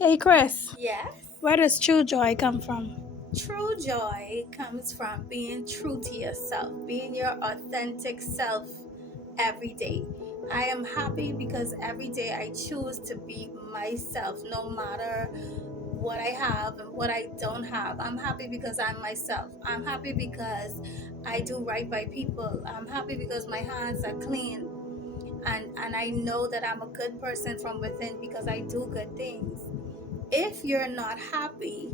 Hey Chris, Yes. where does true joy come from? True joy comes from being true to yourself, being your authentic self every day. I am happy because every day I choose to be myself no matter what I have and what I don't have. I'm happy because I'm myself. I'm happy because I do right by people. I'm happy because my hands are clean and I know that I'm a good person from within because I do good things. If you're not happy,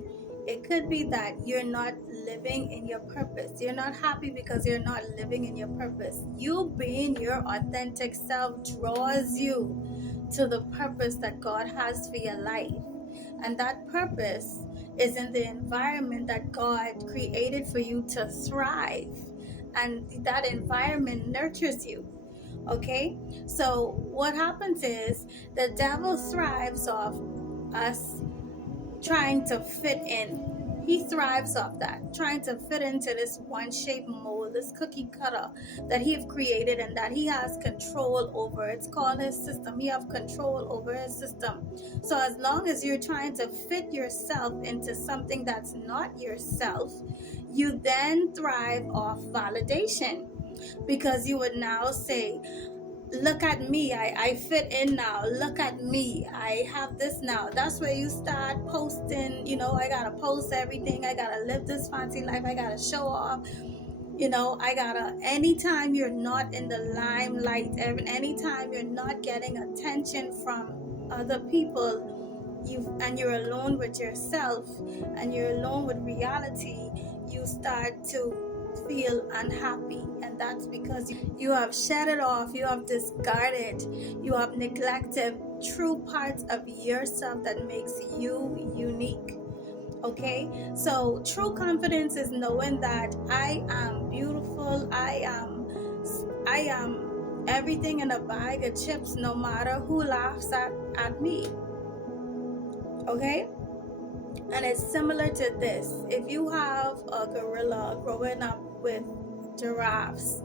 it could be that you're not living in your purpose. You're not happy because you're not living in your purpose. You being your authentic self draws you to the purpose that God has for your life. And that purpose is in the environment that God created for you to thrive. And that environment nurtures you. Okay? So, what happens is the devil thrives off us trying to fit in. He thrives off that, trying to fit into this one shape mold, this cookie cutter that he have created and that he has control over. It's called his system. He have control over his system. So as long as you're trying to fit yourself into something that's not yourself, you then thrive off validation because you would now say, look at me, I fit in now, look at me, I have this now. That's where you start posting, I gotta post everything, I gotta live this fancy life, I gotta show off, I gotta, anytime you're not in the limelight, anytime you're not getting attention from other people, and you're alone with yourself and you're alone with reality, you start to feel unhappy, and that's because you have shed it off, you have discarded, you have neglected true parts of yourself that makes you unique. Okay, so true confidence is knowing that I am beautiful, I am everything in a bag of chips, no matter who laughs at me. Okay, and it's similar to this. If you have a gorilla growing up with giraffes,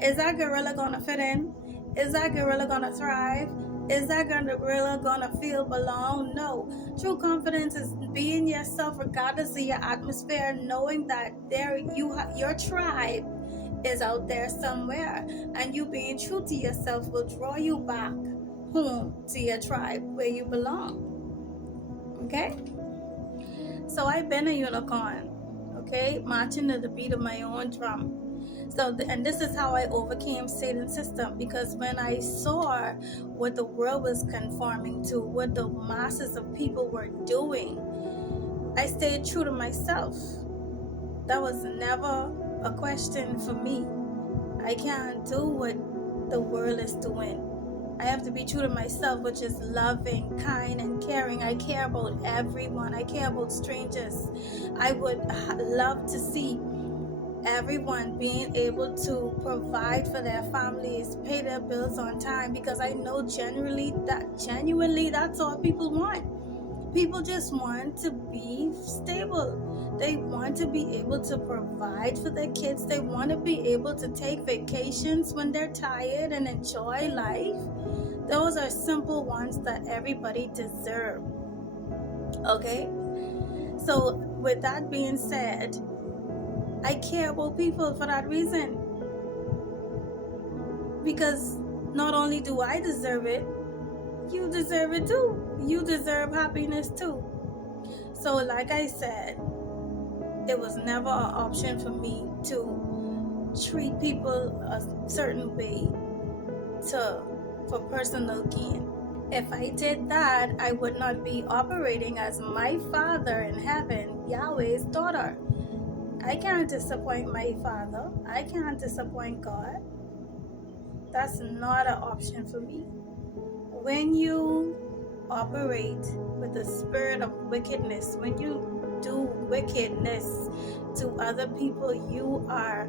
is that gorilla gonna fit in? Is that gorilla gonna thrive? Is that gorilla gonna feel belong? No. True confidence is being yourself regardless of your atmosphere, knowing that your tribe is out there somewhere, and you being true to yourself will draw you back home to your tribe where you belong. Okay? So I've been a unicorn, okay, marching to the beat of my own drum. And this is how I overcame Satan's system, because when I saw what the world was conforming to, what the masses of people were doing, I stayed true to myself. That was never a question for me. I can't do what the world is doing. I have to be true to myself, which is loving, kind, and caring. I care about everyone. I care about strangers. I would love to see everyone being able to provide for their families, pay their bills on time, because I know genuinely that's all people want. People just want to be stable. They want to be able to provide for their kids. They want to be able to take vacations when they're tired and enjoy life. Those are simple ones that everybody deserves. Okay? So, with that being said, I care about people for that reason. Because not only do I deserve it, you deserve it too. You deserve happiness too. So, like I said, it was never an option for me to treat people a certain way for personal gain. If I did that, I would not be operating as my Father in heaven, Yahweh's daughter. I can't disappoint my Father. I can't disappoint God. That's not an option for me. When you operate with the spirit of wickedness, when you do wickedness to other people, you are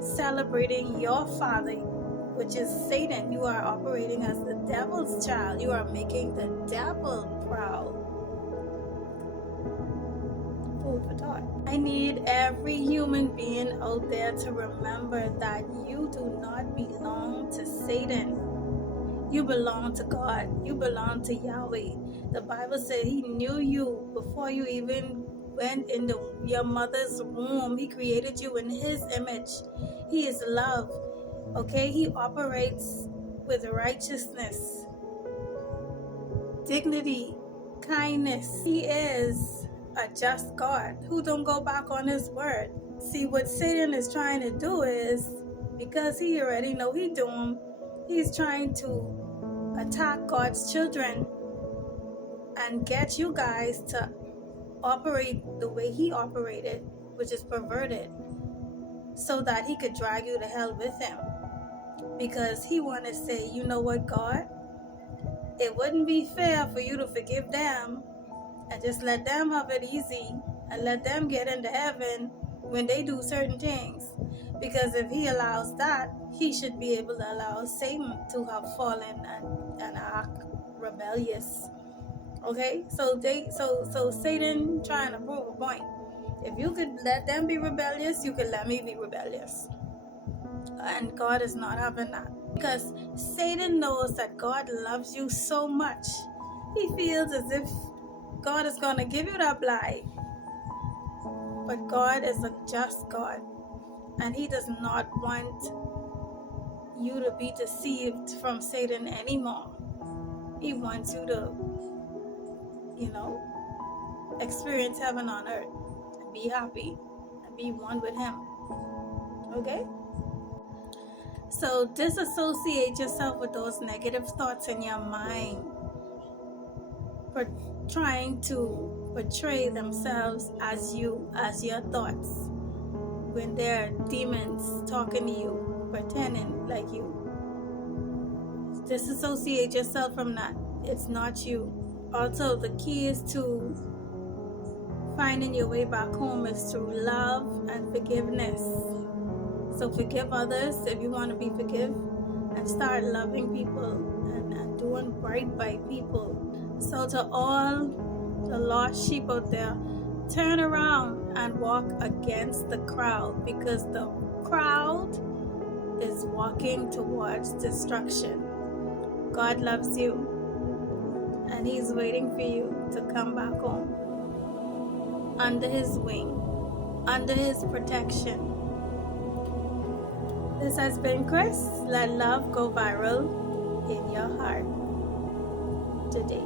celebrating your father, which is Satan. You are operating as the devil's child. You are making the devil proud. Food for thought. I need every human being out there to remember that you do not belong to Satan. You belong to God. You belong to Yahweh. The Bible said He knew you before you even went into your mother's womb. He created you in His image. He is love. Okay? He operates with righteousness, dignity, kindness. He is a just God who don't go back on His word. See, what Satan is trying to do is, because he already know he doomed, he's trying to attack God's children and get you guys to operate the way he operated, which is perverted, so that he could drag you to hell with him. Because he want to say, you know what, God, it wouldn't be fair for you to forgive them and just let them have it easy and let them get into heaven when they do certain things. Because if he allows that, he should be able to allow Satan to have fallen and act rebellious. Okay, so Satan trying to prove a point. If you could let them be rebellious, you could let me be rebellious. And God is not having that. Because Satan knows that God loves you so much. He feels as if God is going to give you that blight. But God is a just God. And He does not want you to be deceived from Satan anymore. He wants you to, experience heaven on earth. And be happy. And be one with Him. Okay? So disassociate yourself with those negative thoughts in your mind. For trying to portray themselves as you, as your thoughts, when they're demons talking to you, pretending like you. Disassociate yourself from that. It's not you. Also, the key is to finding your way back home is through love and forgiveness. So forgive others if you want to be forgiven, and start loving people and doing right by people. So to all the lost sheep out there, turn around and walk against the crowd, because the crowd is walking towards destruction. God loves you, and He's waiting for you to come back home under His wing, under His protection. This has been Chris. Let love go viral in your heart today.